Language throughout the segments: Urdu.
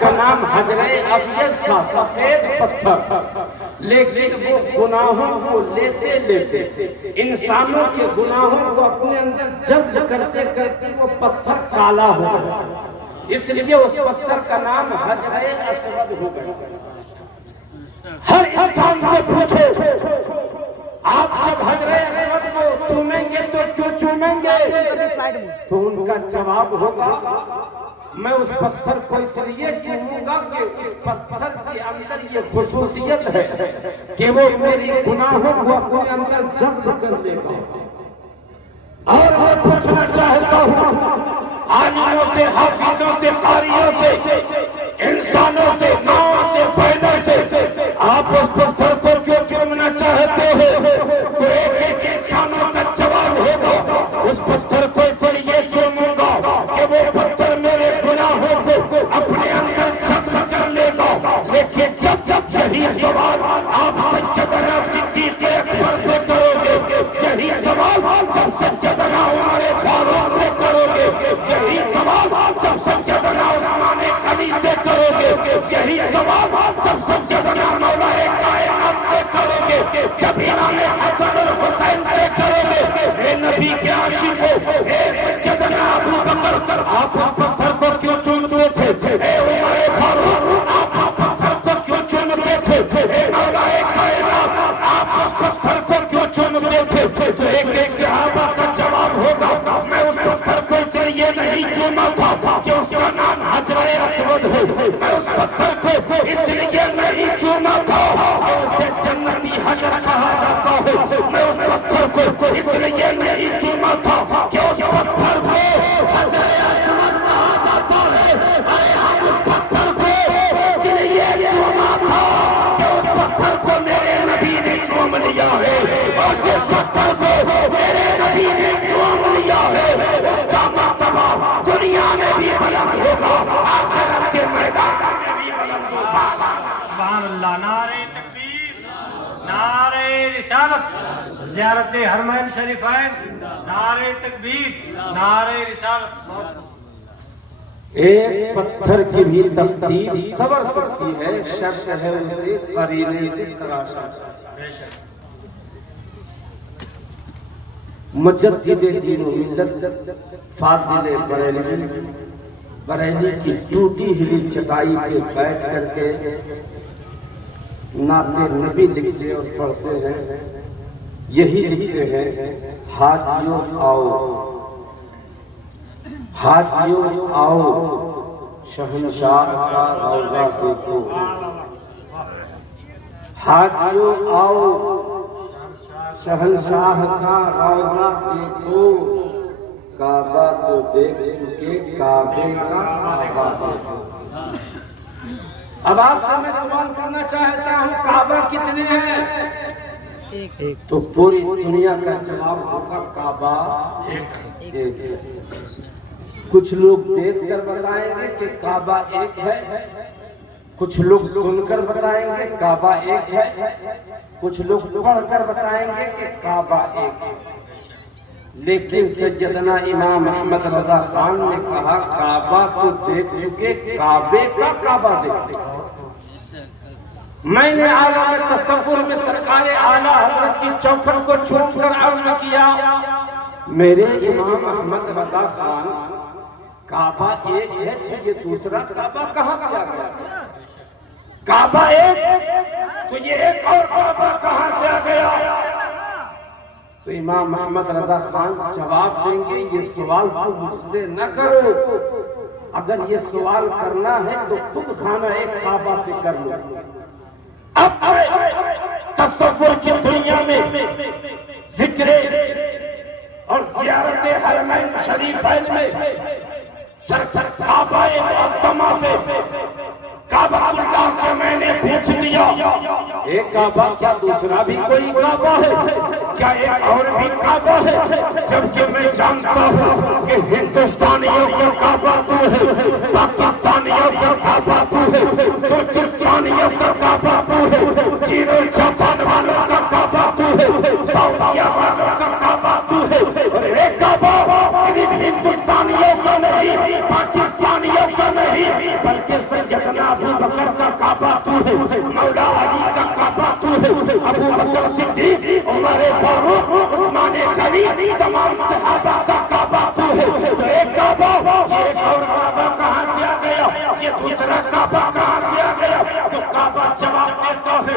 کا نام حجر ابیض تھا، سفید پتھر، لیکن وہ گناہوں کو لیتے لیتے انسانوں کے گناہوں کو اپنے اندر جذب کرتے کرتے وہ پتھر کالا ہو گیا، اس لیے اس پتھر کا نام حجر اسود ہو گیا۔ ہر انسان سے پوچھو آپ جب حجر اسود کو چومیں گے تو کیوں چومیں گے، تو ان کا جواب ہوگا میں اس پتھر کو اس لیے چوموں گا کہ اس پتھر کے اندر یہ خصوصیت ہے کہ وہ میری گناہوں کو اپنے اندر جذب کر لے گا۔ اور میں پوچھنا چاہتا ہوں عالموں سے، حافظوں سے، قاریوں سے، انسانوں سے، ناؤں سے، بیلوں سے، آپ اس پتھر کو کیوں چومنا چاہتے ہو؟ تو ایک انسانوں کا جواب ہوگا اس پتھر کو اس لیے چوموں گا کہ وہ پتھر میرے گناہوں کو اپنے اندر جذب کر لے گا۔ لیکن جب یہی سوال آپ سیدنا صدیق اکبر سے کرو گے، یہی سوال جب سیدنا عمر فاروق سے کرو گے، یہی سوال جب سیدنا عثمان غنی سے کرو گے، یہی سوال جب سیدنا مولا کائنات سے کرو گے، جب امام حسن اور حسین سے کرو گے، اے نبی کے عاشقوں، اے سیدنا ابو بکر، آپ اس پتھر کو کیوں چومتے تھے؟ اے عمر فاروق، آپ اس پتھر کو کیوں چومتے تھے؟ اے مولا کائنات، آپ اس پتھر کو کیوں چومتے تھے؟ تو ایک صحابہ کا جواب ہوگا میں اس پتھر کو اس لیے نہیں چوما تھا کہ اس کا نام حجر اسود ہے، میں اس پتھر کو اس لیے نہیں چوما تھا اسے جنتی حجر کہا جاتا ہے، میں اس پتھر کو اس لیے نہیں چوما تھا کہ اس پتھر کو حجر اسود کہا جاتا ہے، ارے ہم اس پتھر کو اس لیے چوما تھا کہ اس پتھر کو میرے نبی نے چوم لیا ہے، اور جس پتھر کو میرے نبی نے چوم لیا ہے اس کا مرتبہ دنیا میں بھی بلند ہوگا، آخرت کے میدان میں بھی بلند ہوگا۔ سبحان اللہ، نعرہ تکبیر، نعرہ رسالت، زیارت حرمین شریفین، نعرہ تکبیر، نعرہ رسالت۔ ایک پتھر کی بھی تقدیر سنور سکتی ہے، شرط ہے اسے قرینے سے تراشا جائے۔ مجدد دین و ملت فاضل بریلی کی ٹوٹی ہوئی چٹائی پہ بیٹھ کر کے نعت نبی لکھتے اور پڑھتے ہیں، یہی لکھتے ہیں حاجیوں آؤ، حاجیوں آؤ، شہنشاہ کا روضہ دیکھو، حاجیوں آؤ، شہنشاہ کا روضہ دیکھو، کعبہ تو دیکھ چکے، کعبے کا کعبہ دیکھو۔ اب آپ سے میں سوال کرنا چاہتا ہوں کعبہ کتنے ہیں؟ تو پوری دنیا کا جواب ہوگا کعبہ ایک۔ کچھ لوگ دیکھ کر بتائیں گے کہ کعبہ ایک ہے، کچھ لوگ سن کر بتائیں گے کعبہ ایک ہے، کچھ لوگ پڑھ کر بتائیں گے کہ کعبہ ایک ہے۔ لیکن سیدنا امام احمد رضا خان نے کہا کعبہ کو دیکھ چکے، کعبے کا کعبہ دیکھتے۔ میں نے عالم تصور میں سرکار اعلیٰ حضرت کی چوکھٹ کو چھوڑ کر عرض کیا میرے امام احمد رضا خان، کعبہ ایک ہے تو یہ دوسرا کعبہ کہاں سے آ گیا؟ کعبہ ایک تو یہ ایک اور کعبہ کہاں سے آ گیا؟ تو امام محمد رضا خان جواب دیں گے یہ سوال تو مجھ سے نہ کرو، اگر یہ سوال کرنا ہے تو خود خانہ ایک کعبہ سے کر لو۔ اب تصور کی دنیا میں ذکر اور زیارت حرمین شریفین میں سرکار کعبہ معظمہ سے، کعبہ اللہ سے میں نے پوچھ لیا ایک کعبہ کیا دوسرا بھی کوئی کعبہ ہے؟ کیا ایک اور بھی کعبہ ہے؟ جبکہ میں جانتا ہوں کہ ہندوستانیوں کا کعبہ تو ہے، پاکستانیوں کا کعبہ تو ہے، ترکستانیوں کا کعبہ تو ہے، چین اور جاپان والوں کا کعبہ تو ہے، سعودیہ والوں کا کعبہ تو ہے، اور ایک کعبہ صرف ہندوستانیوں کا نہیں، پاکستانیوں کا نہیں، بلکہ سیدنا ابو بکر کا کعبہ تو ہے، مولا علی کا کعبہ تو ہے، ابو بکر صدیق، عمر فاروق، عثمان غنی، تمام صحابہ کا کعبہ تو ہے۔ تو ایک کعبہ، ایک اور کعبہ کہاں سے آ گیا؟ یہ دوسرا کعبہ کہاں سے آ گیا؟ جو کعبہ جواب دیتا ہے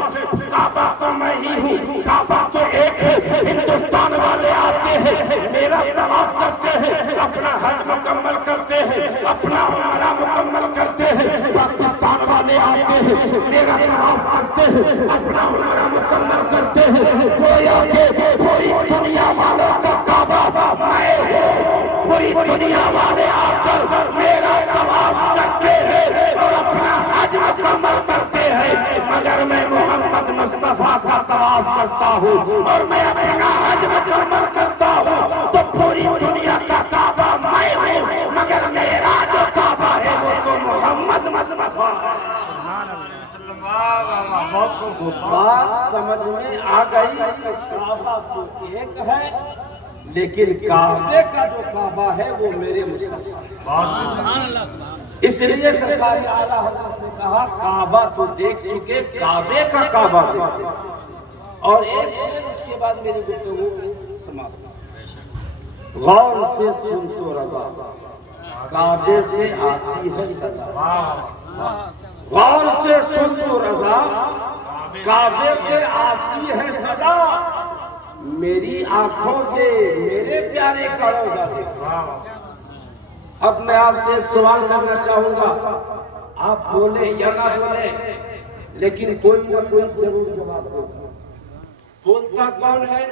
کعبہ تو میں ہی ہوں، کعبہ تو ایک ہے۔ ہندوستان والے آتے ہیں، میرا طواف کرتے ہیں، اپنا حج مکمل کرتے ہیں، اپنا عمرہ مکمل کرتے ہیں۔ پاکستان والے آتے ہیں، میرا طواف کرتے ہیں، اپنا عمرہ مکمل کرتے ہیں۔ گویا کہ پوری دنیا والوں کا کعبہ میں ہوں، پوری دنیا والے آ کر میرا طواف کرتے ہیں اور اپنا حج مکمل کرتے ہیں، مگر میں محمد مصطفیٰ کا طواف کرتا ہوں اور میں اپنا حج مکمل کرتا ہوں۔ تو پوری دنیا کا کعبہ میں ہوں، مگر میرا جو کعبہ ہے وہ تو محمد مصطفیٰ ہے۔ بات سمجھ میں آ گئی کہ کعبہ تو ایک ہے، لیکن کعبے کا جو کعبہ ہے وہ میرے مصطفیٰ ہے۔ اس لیے سرکار اعلیٰ حضرت نے کہا کعبہ تو دیکھ چکے، کعبے کا کعبہ دیکھیں۔ اور ایک شعر اس کے بعد میری گفتگو سماپت۔ غور سے سن تو رضا، کعبے سے آتی ہے صدا۔ غور سے سن تو رضا، کعبے سے آتی ہے صدا، میری آنکھوں سے میرے پیارے کا روضہ دیکھو۔ اب میں آپ سے ایک سوال کرنا چاہوں گا، آپ بولیں یا نہ بولیں، لیکن کوئی نہ کوئی ضرور جواب دو۔ بولتا کون ہے؟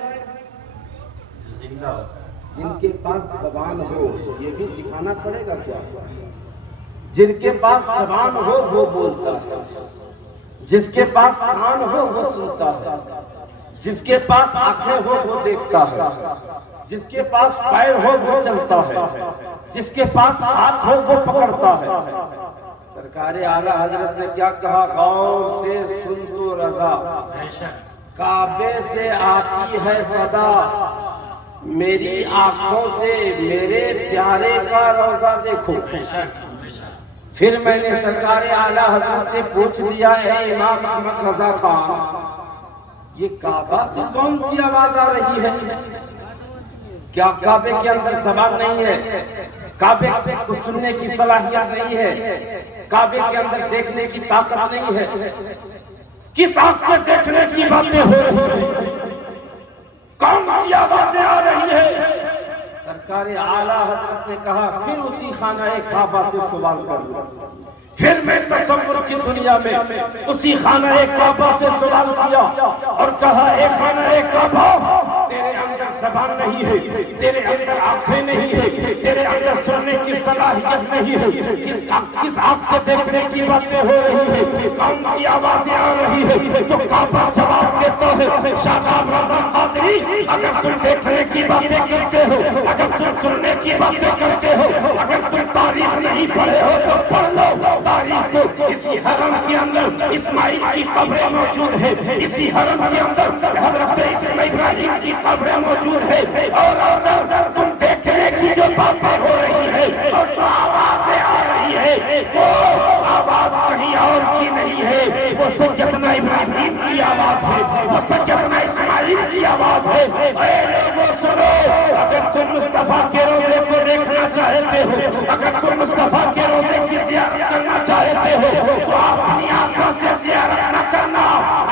جن کے پاس زبان ہو، یہ بھی سکھانا پڑے گا کیا؟ جن کے پاس زبان ہو وہ بولتا ہے، جس کے پاس کان ہو وہ سنتا ہے، جس کے پاس آنکھیں ہو وہ دیکھتا ہے، جس کے پاس پیر ہو وہ چلتا ہے، جس کے پاس ہاتھ ہو وہ پکڑتا ہے۔ سرکار اعلیٰ حضرت نے کیا کہا؟ غور سے سن تو رضا، کعبے سے آتی ہے صدا، میری آنکھوں سے میرے پیارے کا روضہ دیکھو۔ پھر میں نے سرکار اعلیٰ حضرت سے پوچھ لیا، اے امام احمد رضا خان، یہ کعبہ سے کون سی آواز آ رہی ہے؟ کیا کعبے کے اندر زبان نہیں ہے؟ کعبے کو سننے کی صلاحیت نہیں ہے؟ کعبے کے اندر دیکھنے کی طاقت نہیں ہے؟ کس آنکھ سے دیکھنے کی باتیں ہو رہی ہیں؟ کون سی آوازیں آ رہی ہیں؟ سرکار اعلیٰ حضرت نے کہا پھر اسی خانہ کعبہ سے سوال کر لوں۔ پھر میں تصور کی دنیا میں اسی خانہ کعبہ سے سوال کیا اور کہا، اے خانہ کعبہ، تیرے اندر زبان نہیں ہے، تیرے اندر آنکھیں نہیں ہے، تیرے اندر سننے کی صلاحیت نہیں ہے، کس آنکھ سے دیکھنے کی باتیں ہو رہی ہے؟ کون سی آوازیں آ رہی ہے؟ تو کعبہ جواب دیتا ہے، شاداب رضا قادری، اگر تم دیکھنے کی باتیں کرتے ہو، اگر تم سننے کی باتیں کرتے ہو، اگر تم تاریخ نہیں پڑھے ہو تو پڑھ لو تاریخ کو۔ اسی حرم کے اندر اسماعیل کی قبریں موجود ہے، اسی حرم کے اندر حضرت ابراہیم کی قبریں موجود ہے، اور اگر تم دیکھنے کی جو باتیں ہو رہی ہے اور جو آوازیں آ رہی ہے وہ آواز کہیں اور کی نہیں ہے، وہ سیدنا ابراہیم کی آواز ہے، وہ سیدنا اسماعیل کی آواز ہے۔ اے لوگوں سنو، اگر تم مصطفیٰ کے روضے کو دیکھنا چاہتے ہو، اگر تم مصطفیٰ کے روضے کی زیارت کرنا چاہتے ہو تو اپنی آنکھوں سے زیارت نہ کرنا،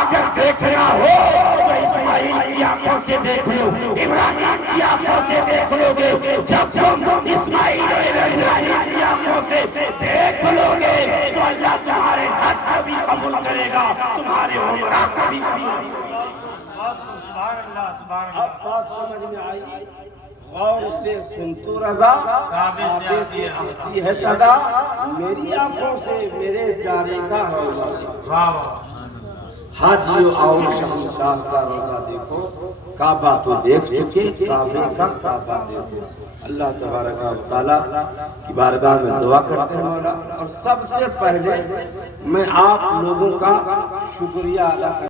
اگر دیکھنا ہو تو اسماعیل کی آنکھوں سے دیکھ لو، ابراہیم کی آنکھوں سے دیکھ لو گے۔ جب تم اسماعیل اور ابراہیم کی آنکھوں سے دیکھ لو گے تو اللہ تمہارے حج کو بھی قبول کرے گا، تمہارے عمرہ کو بھی قبول کرے گا۔ اب بات سمجھ میں آئی؟ غور سے سن تو رضا، کعبے سے آتی ہے صدا، میری آنکھوں سے میرے پیارے کا روضہ۔ حاجیو آؤ شہنشاہ کا روضہ دیکھو، کعبہ تو دیکھ چکے، کعبے کا کعبہ دیکھو۔ اللہ تبارک و تعالیٰ کی بارگاہ میں دعا کرتے ہیں مولا، اور سب سے پہلے میں آپ لوگوں کا شکریہ ادا کرتا ہوں۔